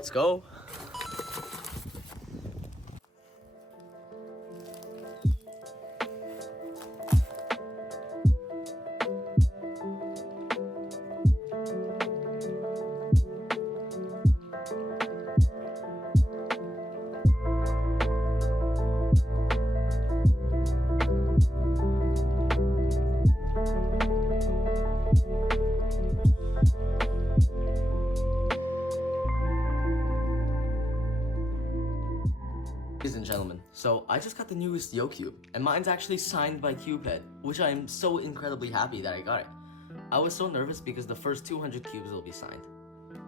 let's go. Ladies and gentlemen, so I just got the newest YOO Cube, and mine's actually signed by Cubehead, which I'm so incredibly happy that I got it. I was so nervous because the first 200 cubes will be signed.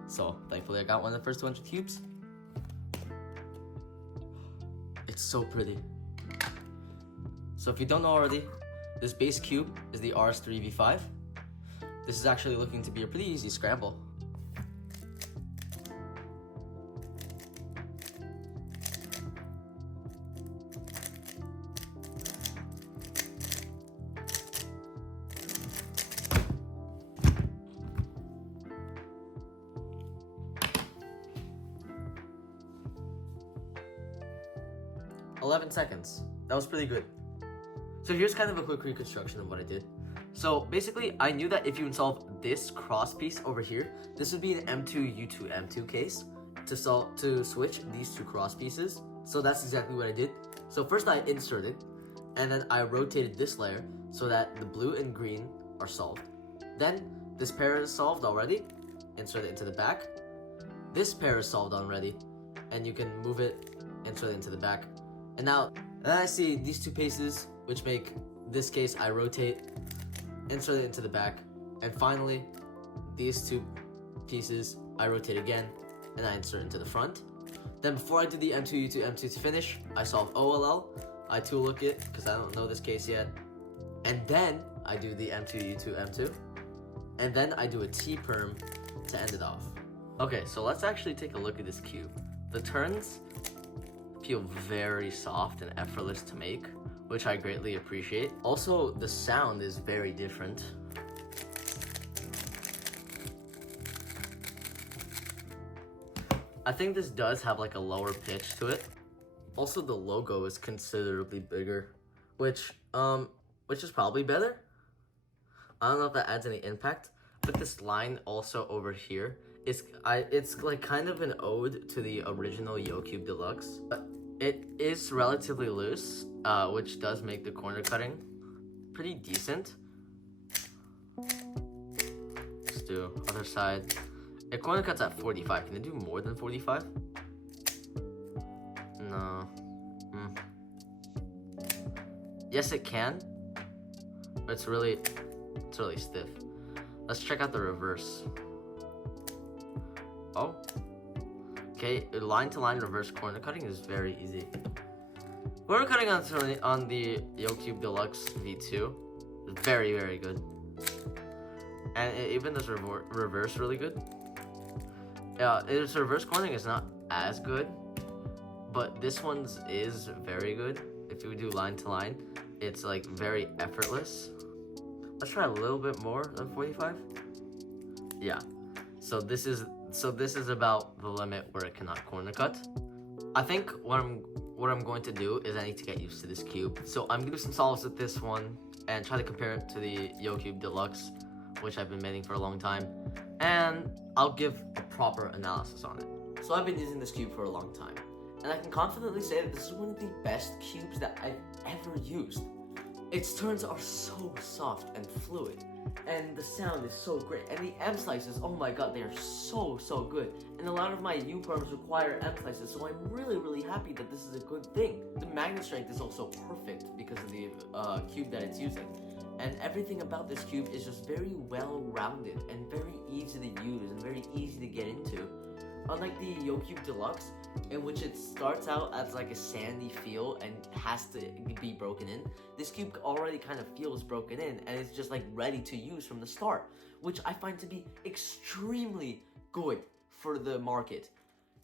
So, thankfully I got one of the first 200 cubes. It's so pretty. So if you don't know already, this base cube is the RS3v5. This is actually looking to be a pretty easy scramble. $11 seconds. That was pretty good. So here's kind of a quick reconstruction of what I did. So basically, I knew that if you install this cross piece over here, this would be an M2 U2 M2 case to switch these two cross pieces. So that's exactly what I did. So first I inserted, and then I rotated this layer so that the blue and green are solved. Then this pair is solved already. Insert it into the back. This pair is solved already, and you can move it, insert it into the back. And then I see these two pieces, which make this case I rotate, insert it into the back, and finally, these two pieces I rotate again, and I insert into the front. Then before I do the M2 U2 M2 to finish, I solve OLL, I tool look it, because I don't know this case yet, and then I do the M2 U2 M2, and then I do a T-perm to end it off. Okay, so let's actually take a look at this cube. The turns feel very soft and effortless to make, which I greatly appreciate. Also, the sound is very different. I think this does have like a lower pitch to it. Also, the logo is considerably bigger, which is probably better. I don't know if that adds any impact, but this line also over here, it's like kind of an ode to the original YOO Cube Deluxe. But it is relatively loose, which does make the corner cutting pretty decent. Let's do other side. It corner cuts at 45. Can it do more than 45? No. Yes, it can, but it's really stiff. Let's check out the reverse. Oh. Okay, line-to-line reverse corner cutting is very easy. Corner cutting on the YOO Cube Deluxe V2 is very, very good. And it even does reverse really good. Yeah, its reverse cornering is not as good, but this one's is very good. If you do line-to-line, it's like very effortless. Let's try a little bit more than 45. Yeah, so this is about the limit where it cannot corner cut. I think what I'm going to do is I need to get used to this cube. So I'm gonna do some solves with this one and try to compare it to the YOO Cube Deluxe, which I've been making for a long time, and I'll give a proper analysis on it. So I've been using this cube for a long time, and I can confidently say that this is one of the best cubes that I've ever used. Its turns are so soft and fluid, and the sound is so great, and the M slices, oh my god, they are so good. And a lot of my U perms require M slices, so I'm really happy that this is a good thing. The magnet strength is also perfect because of the cube that it's using, and everything about this cube is just very well-rounded and very easy to use and very easy to get into. Unlike the YOO Cube Deluxe, in which it starts out as like a sandy feel and has to be broken in, this cube already kind of feels broken in and it's just like ready to use from the start, which I find to be extremely good for the market.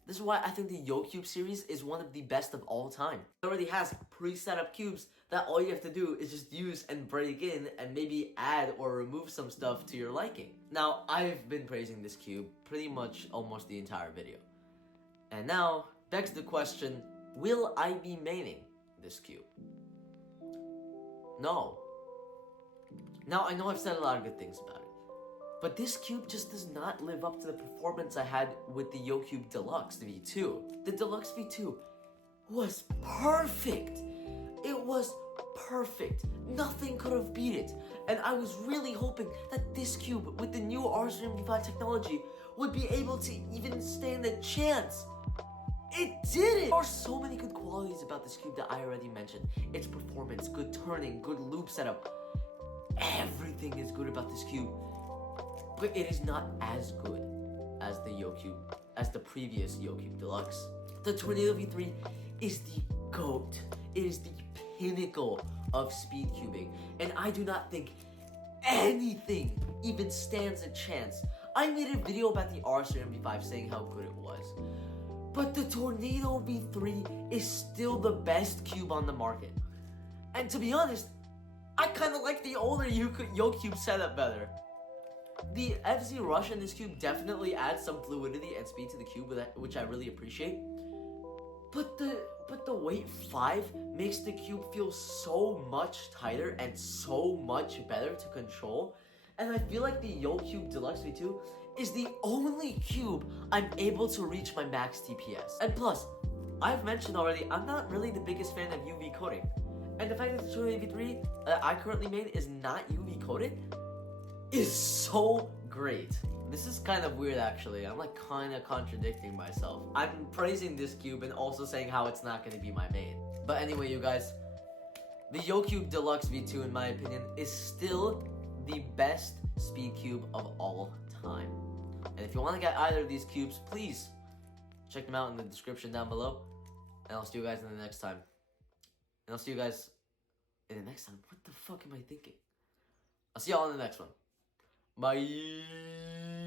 This is why I think the YOO Cube series is one of the best of all time. It already has pre-set up cubes that all you have to do is just use and break in and maybe add or remove some stuff to your liking. Now, I've been praising this cube pretty much almost the entire video. And now, begs the question, will I be maining this cube? No. Now, I know I've said a lot of good things about it, but this cube just does not live up to the performance I had with the YOO Cube Deluxe V2. The Deluxe V2 was perfect. It was perfect. Nothing could have beat it. And I was really hoping that this cube with the new R-Series V5 technology would be able to even stand a chance. It didn't! There are so many good qualities about this cube that I already mentioned. Its performance, good turning, good loop setup. Everything is good about this cube. But it is not as good as the YOO Cube, as the previous YOO Cube Deluxe. The Tornado V3 is the GOAT. It is the pinnacle of speed cubing. And I do not think anything even stands a chance. I made a video about the R-Series V5 saying how good it was. But the Tornado V3 is still the best cube on the market. And to be honest, I kind of like the older YOO Cube setup better. The FZ Rush in this cube definitely adds some fluidity and speed to the cube, which I really appreciate. But the Weight 5 makes the cube feel so much tighter and so much better to control. And I feel like the YOO Cube Deluxe V2 is the only cube I'm able to reach my max TPS. And plus, I've mentioned already, I'm not really the biggest fan of UV coating. And the fact that the Tornado V3 that I currently made is not UV coated is so great. This is kind of weird actually. I'm like kind of contradicting myself. I'm praising this cube and also saying how it's not going to be my main. But anyway, you guys, the YOO Cube Deluxe V2 in my opinion is still the best speed cube of all time. And if you want to get either of these cubes, please check them out in the description down below. And I'll see you guys in the next time. And I'll see you guys in the next time. What the fuck am I thinking? I'll see y'all in the next one. Bye.